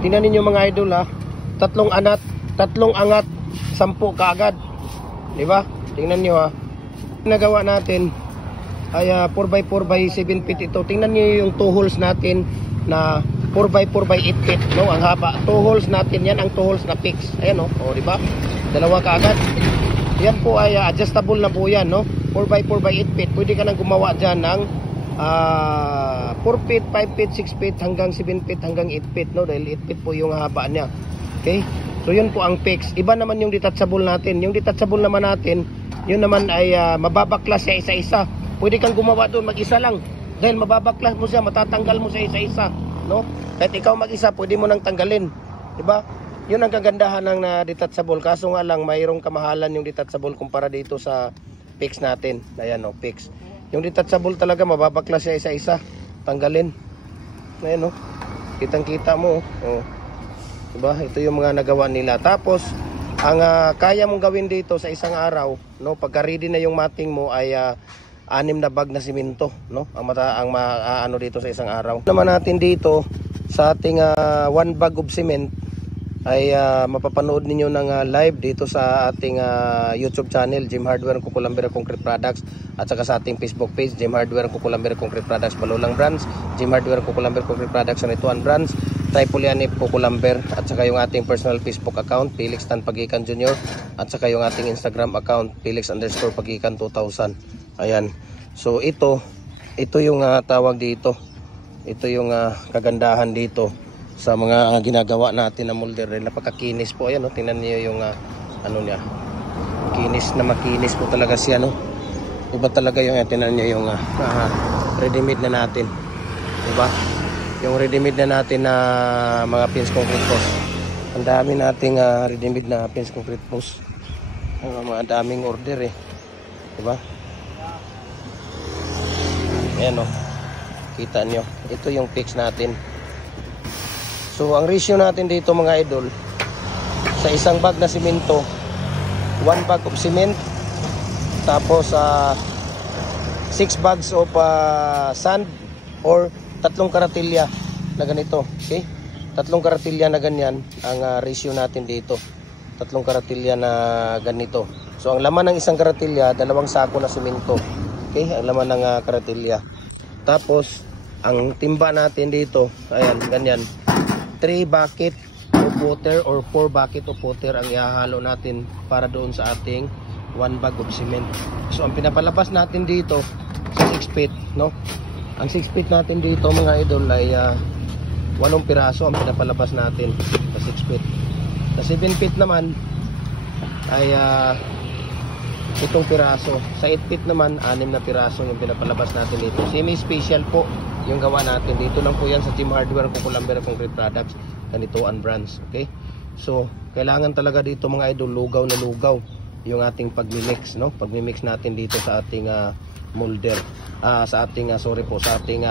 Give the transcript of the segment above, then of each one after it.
tingnan ninyo mga idol ha. Tatlong angat, 10 kaagad. Di ba? Tingnan nyo ha. Nagawa natin ay 4x4 by 7 feet ito. Tingnan nyo yung 2 holes natin na 4x4 by 8 feet, no? Ang haba. 2 holes natin yan, ang 2 holes na fix. Ayan, no? O, di ba? Dalawa kaagad. Yan po ay adjustable na po yan, no? 4x4 by 8 feet. Pwede ka nang gumawa dyan ng 4 feet, 5 feet, 6 feet, hanggang 7 feet, hanggang 8 feet, no? Dahil 8 feet po yung haba niya. Okay? So, yun po ang fix. Iba naman yung detachable natin. Yung detachable naman natin, yun naman ay mababaklas siya isa-isa. Pwede kang gumawa doon mag-isa lang. Dahil mababaklas mo siya, matatanggal mo siya isa-isa, no? Kahit ikaw mag-isa, pwede mo nang tanggalin. Diba? Yun ang kagandahan ng detachable. Kaso nga lang, mayroong kamahalan yung detachable kumpara dito sa fix natin. Ayan, no? Fix. Yung detachable talaga, mababaklas siya isa-isa. Tanggalin. Ayan, no? Kitang-kita mo. Oh. Diba? Ito yung mga nagawa nila. Tapos, ang kaya mong gawin dito sa isang araw, no? Pagka ready na yung mating mo ay 6 na bag na simento, no? Ang ano dito sa isang araw. Naman natin dito sa ating 1 bag of cement ay mapapanood ninyo ng live dito sa ating YouTube channel, Jim Hardware Cucolambera Concrete Products, at saka sa ating Facebook page, Jim Hardware Cucolambera Concrete Products Balulang Branch, Jim Hardware Cucolambera Concrete Products Sanituan Branch, Tripoliani Cucolambera, at saka yung ating personal Facebook account, Felix Tan Pagikan Jr., at saka yung ating Instagram account, Felix_Pagikan 2000. Ayan. So ito yung tawag dito. Ito yung kagandahan dito sa mga ginagawa natin na molder. Napakakinis po. Ayan, no? Tingnan niyo yung ano niya. Kinis na makinis po talaga siya, no? Iba talaga yung tingnan niyo yung ready-made na natin. Diba? Yung ready-made na natin na mga pins concrete post. Ang dami nating ready-made na pins concrete post. Mga daming order eh. Diba? Ayan, no? Kita nyo. Ito yung fix natin. So, ang ratio natin dito mga idol, sa isang bag na simento, 1 bag of cement, tapos 6 bags of sand, or 3 karatilya na ganito. Okay? 3 karatilya na ganyan ang ratio natin dito. 3 karatilya na ganito. So, ang laman ng isang karatilya, 2 sako na simento. Okay, ang laman ng karatilya. Tapos, ang timba natin dito, ayan, ganyan. 3 bucket of water or 4 bucket of water ang ihahalo natin para doon sa ating 1 bag of cement. So, ang pinapalabas natin dito sa 6 feet, no? Ang 6 feet natin dito, mga idol, ay 8 piraso ang pinapalabas natin sa 6 feet. Sa 7 feet naman, ay 7 piraso. Sa 8 feet naman, 6 na piraso yung pinapalabas natin dito. Semi-special po yung gawa natin. Dito lang po yan sa Jim Hardware Cucolambera Concrete Products, Sanituan Branch. Okay? So, kailangan talaga dito mga idol, lugaw na lugaw yung ating pagmimix, no? Pagmimix natin dito sa ating molder. Sa ating, sa ating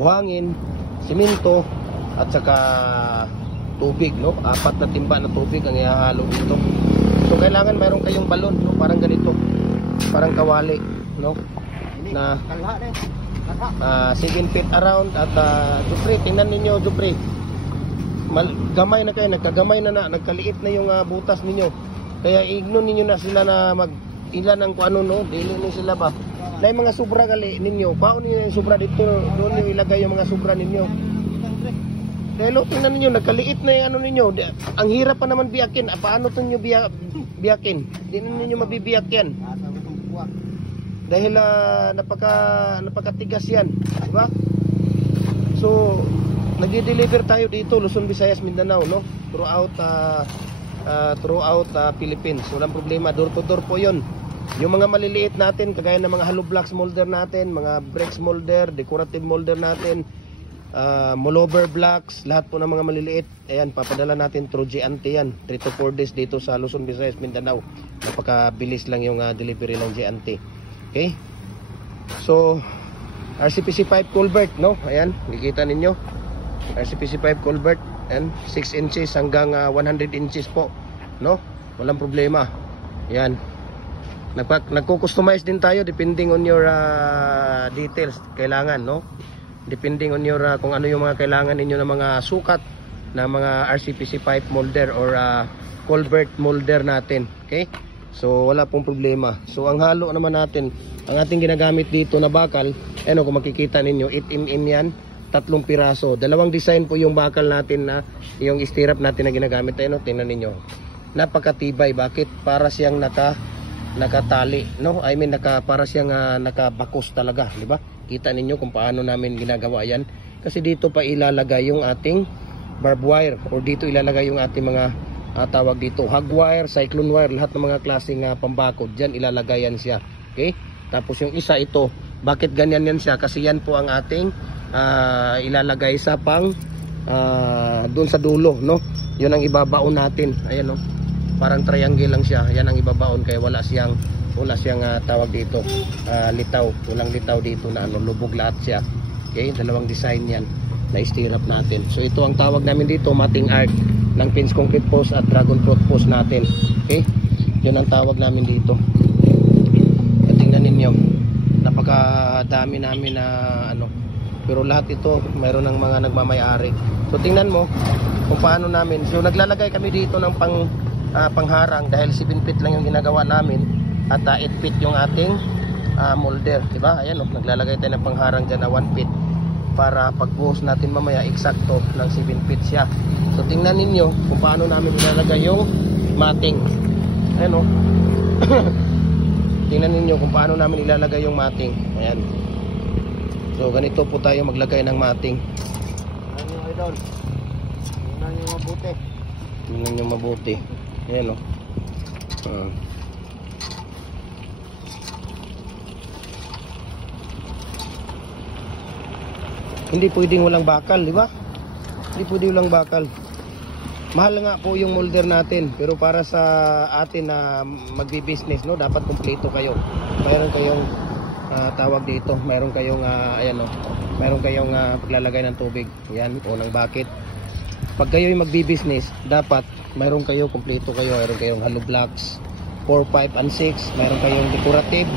buhangin, simento, at saka tubig, no? 4 na timba na tubig ang ihahalo dito. So kailangan mayroon kayong balon, no? Parang ganito, parang kawali, no? Na 7 feet around. At Jupri, tingnan ninyo Jupri, gamay na kayo, nagkagamay na, nagkaliit na yung butas ninyo. Kaya ignon ninyo na sila na ilan ang kung ano, no? Dili ni sila ba na yung mga sobra gali ninyo, paano niyo yung sobra dito, doon niyo ilagay yung mga sobra ninyo. Dahil tingnan ninyo, nagkaliit na yung ano ninyo. Ang hirap pa naman biyakin. Paano ito nyo biyakin? Hindi ninyo mabibiyak yan. Dahil napakatigas yan. Diba? So, nag-deliver tayo dito, Luzon, Visayas, Mindanao, no? Throughout Philippines. Walang problema, door to door po yun. Yung mga maliliit natin, kagaya ng mga hollow blocks molder natin, mga bricks molder, decorative molder natin, moldover blocks, lahat po ng mga maliliit, ayan, papadala natin through GNT yan. 3 to 4 days dito sa Luzon, Visayas, Mindanao. Napakabilis lang yung delivery ng GNT. Okay? So, RCPC 5 culvert, no? Ayan, nakikita ninyo. RCPC 5 culvert, and 6 inches hanggang 100 inches po, no? Walang problema. Ayan. Nagko-customize din tayo depending on your details kailangan, no? Depending on your kung ano yung mga kailangan ninyo ng mga sukat na mga RCPC pipe molder or culvert molder natin. Okay? So wala pong problema. So ang halo naman natin, ang ating ginagamit dito na bakal, ano kung makikita ninyo, 8mm yan, 3 piraso. Dalawang design po yung bakal natin na yung stirrup natin na ginagamit. Ayun, tingnan ninyo. Napakatibay. Bakit? Para siyang nakatali, no? I mean para siyang nakabakos talaga, di ba? Kita ninyo kung paano namin ginagawa yan. Kasi dito pa ilalagay yung ating barbed wire or dito ilalagay yung ating mga tawag dito hog wire, cyclone wire, lahat ng mga klaseng pambakod diyan ilalagay yan siya. Okay? Tapos yung isa ito, bakit ganyan yan siya? Kasi yan po ang ating ilalagay sa pang doon sa dulo, no? Yun ang ibabaon natin. Ayan, no? Parang triangle lang siya. Yan ang ibabaon kaya wala siyang tawag dito litaw. Walang litaw dito na lubog lahat siya. Okay? Dalawang design yan na stirrup natin. So ito ang tawag namin dito, matting arc ng pins concrete post at dragon fruit post natin. Okay? Yun ang tawag namin dito. At tingnan ninyo, napakadami namin na pero lahat ito mayroon ng mga nagmamay-ari. So tingnan mo kung paano namin. So naglalagay kami dito ng pangharang dahil 7 feet lang yung ginagawa namin at 8 feet yung ating molder, diba? Ayan, naglalagay tayo ng pangharang dyan na 1 feet para pagbuhos natin mamaya eksakto ng 7 feet siya. So tingnan ninyo kung paano namin ilalagay yung matting. Ayan, tingnan ninyo kung paano namin ilalagay yung matting. Ayan. So ganito po tayo maglagay ng matting. Tingnan nyo, idol. Tingnan nyo mabuti. Tingnan nyo mabuti. Ayan, hindi pwedeng walang bakal, di ba? Hindi pwedeng walang bakal. Mahal nga po yung molder natin, pero para sa atin na magbi-business, no, dapat kumpleto kayo. Mayroon kayong tawag dito, mayroon kayong mayroon kayong paglalagay ng tubig. Yan, unang bucket. Pag kayo yung magbi-business, dapat mayroon kayo kumpleto kayo. Mayroon kayong hollow blocks 4, 5, and 6. Mayroon kayong decorative.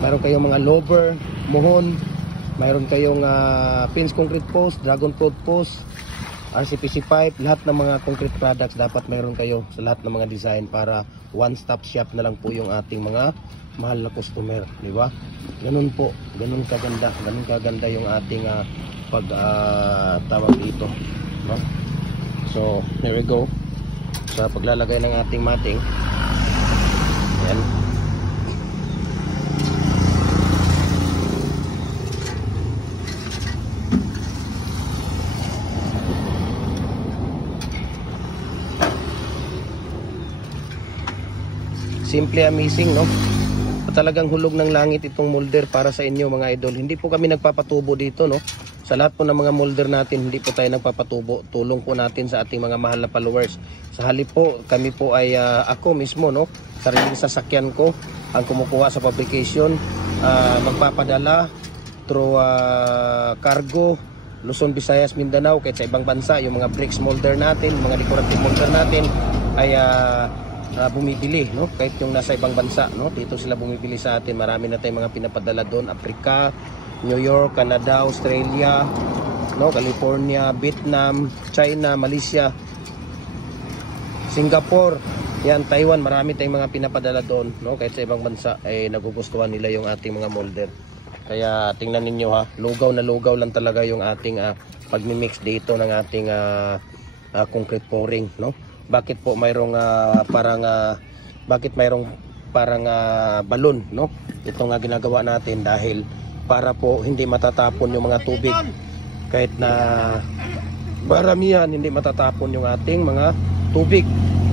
Mayroon kayong mga lover, muhon. Mayroon kayong pins concrete post, dragon fruit post, RCPC pipe, lahat ng mga concrete products dapat mayroon kayo sa lahat ng mga design para one-stop shop na lang po yung ating mga mahal na customer, di ba? Ganun po, ganun kaganda yung ating tawag dito, no? So, here we go. Sa paglalagay ng ating matting. Ayan. Simple amazing, no? Talagang hulog ng langit itong molder para sa inyo mga idol. Hindi po kami nagpapatubo dito, no? Sa lahat po ng mga molder natin, hindi po tayo nagpapatubo. Tulong po natin sa ating mga mahal na followers. Sa halip po, kami po ay ako mismo, no? Sariling sasakyan ko ang kumukuha sa publication, magpapadala through cargo, Luzon, Visayas, Mindanao, kahit sa ibang bansa, yung mga bricks molder natin, mga decorative molder natin ay bumibili, no? Kahit yung nasa ibang bansa, no? Dito sila bumibili sa atin. Marami na tayong mga pinapadala doon, Africa, New York, Canada, Australia, no? California, Vietnam, China, Malaysia, Singapore, yan, Taiwan. Marami tayong mga pinapadala doon, no? Kahit sa ibang bansa ay nagugustuhan nila yung ating mga molder. Kaya tingnan ninyo, ha, lugaw na lugaw lang talaga yung ating pagmi-mix dito ng ating concrete pouring, no? Bakit po mayroong parang balon, no? Ito nga ginagawa natin dahil para po hindi matatapon yung mga tubig. Kahit na maramihan, hindi matatapon yung ating mga tubig,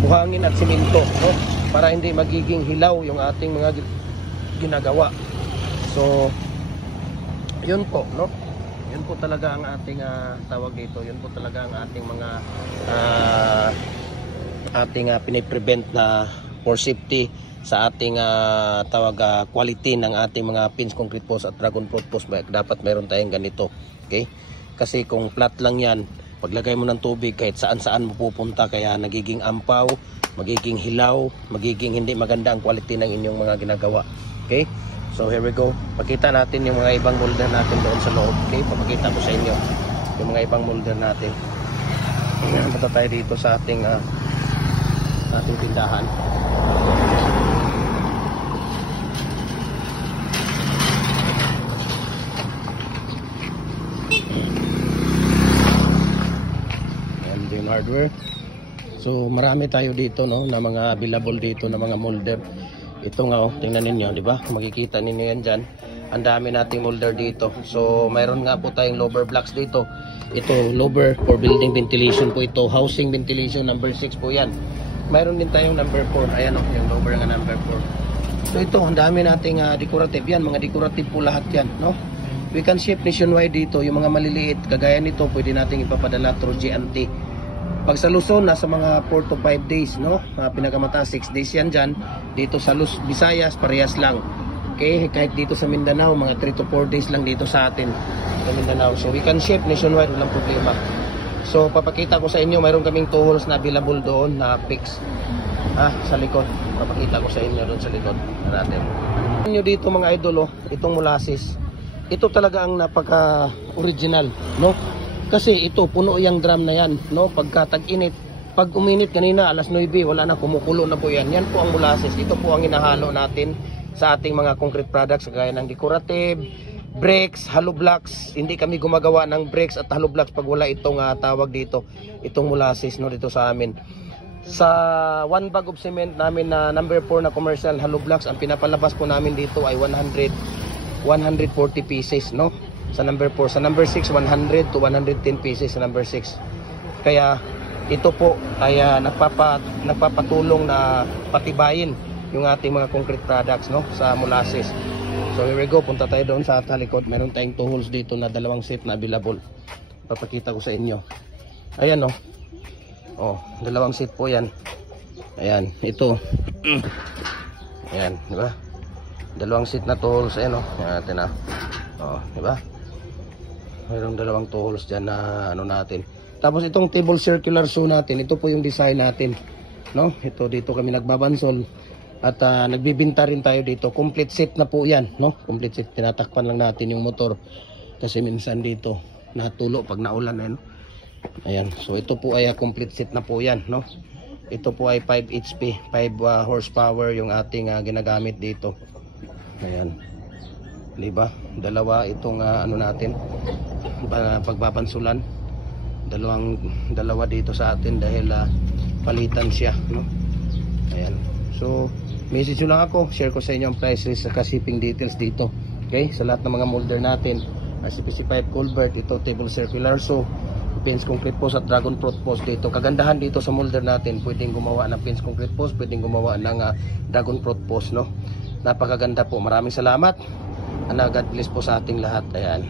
buhangin at simento, no? Para hindi magiging hilaw yung ating mga ginagawa. So yun po, no? Yun po talaga ang ating tawag dito. Yun po talaga ang ating mga piniprevent na for safety sa ating quality ng ating mga pins concrete post at dragon fruit post. Dapat meron tayong ganito, okay? Kasi kung flat lang yan, paglagay mo ng tubig kahit saan mo pupunta, kaya nagiging ampaw, magiging hilaw, magiging hindi maganda ang quality ng inyong mga ginagawa, okay? So here we go. Pakita natin yung mga ibang molder natin doon sa loob, okay? Papakita ko sa inyo yung mga ibang molder natin. Punta tayo dito sa ating tindahan. Ayan, hardware. So marami tayo dito, no, na mga available dito na mga molder. Ito nga, oh, tingnan ninyo, di ba? Makikita ninyo yan dyan. Ang dami nating molder dito. So mayroon nga po tayong lower blocks dito. Ito, lower for building ventilation po ito. Housing ventilation number 6 po yan. Mayroon din tayong number 4. Ayan, oh, yung lower nga number 4. So ito, ang dami nating decorative yan. Mga decorative po lahat yan, no? We can ship nationwide dito. Yung mga maliliit, kagaya nito, pwede nating ipapadala through GMT. Pag sa Luzon, nasa mga 4 to 5 days, no? Pinakamataas 6 days yan dyan. Dito sa Visayas, parehas lang. Okay, kahit dito sa Mindanao, mga 3 to 4 days lang dito sa atin sa Mindanao. So we can ship nationwide, walang problema. So papakita ko sa inyo, mayroon kaming tools na available doon na fix sa likod. Papakita ko sa inyo doon sa likod natin. Nyo dito mga idol, oh, itong molasses. Ito talaga ang napaka original, no? Kasi ito, puno yung drum na yan, no? Pagka tag-init, pag uminit kanina, alas 9, wala na, kumukulo na po yan. Yan po ang molasses. Ito po ang hinahalo natin sa ating mga concrete products, gaya ng decorative, bricks, hollow blocks. Hindi kami gumagawa ng bricks at hollow blocks pag wala itong tawag dito, itong molasses, no, dito sa amin. Sa 1 bag of cement namin na number 4 na commercial hollow blocks, ang pinapalabas po namin dito ay 140 pieces, no? Sa number 4, sa number 6 100 to 110 pieces sa number 6. Kaya ito po ay nagpapatulong na patibayin yung ating mga concrete products, no, sa molasses. So here we go, punta tayo doon sa talikod. Meron tayong tools dito na 2 set na available. Papakita ko sa inyo. Ayan, no. Oh, 2 set po yan. Ayan, ito. Ayan, di ba? 2 set na tools, ayan, no. Ayan natin, oh, di ba? Mayroong 2 tools dyan na ano natin. Tapos itong table circular saw natin, ito po yung design natin, no? Ito, dito kami nagbabansol at nagbibinta rin tayo dito. Complete set na po yan, no? Complete set. Tinatakpan lang natin yung motor kasi minsan dito natulo pag naulan, no? Ayan, so ito po ay complete set na po yan, no? Ito po ay 5 HP, 5 horsepower yung ating ginagamit dito. Ayan, diba? 2 itong ano natin, pagbabansulan. 2 dito sa atin dahil palitan siya, no? Ayan, so message nyo lang ako, share ko sa inyo ang price list sa shipping details dito. Okay, sa lahat ng mga molder natin, RCPC pipe culvert, ito table circular saw, pins concrete post at dragon fruit post dito. Kagandahan dito sa molder natin, pwedeng gumawa ng pins concrete post, pwedeng gumawa ng dragon fruit post, no? Napakaganda po. Maraming salamat. God bless po sa ating lahat. Ayan.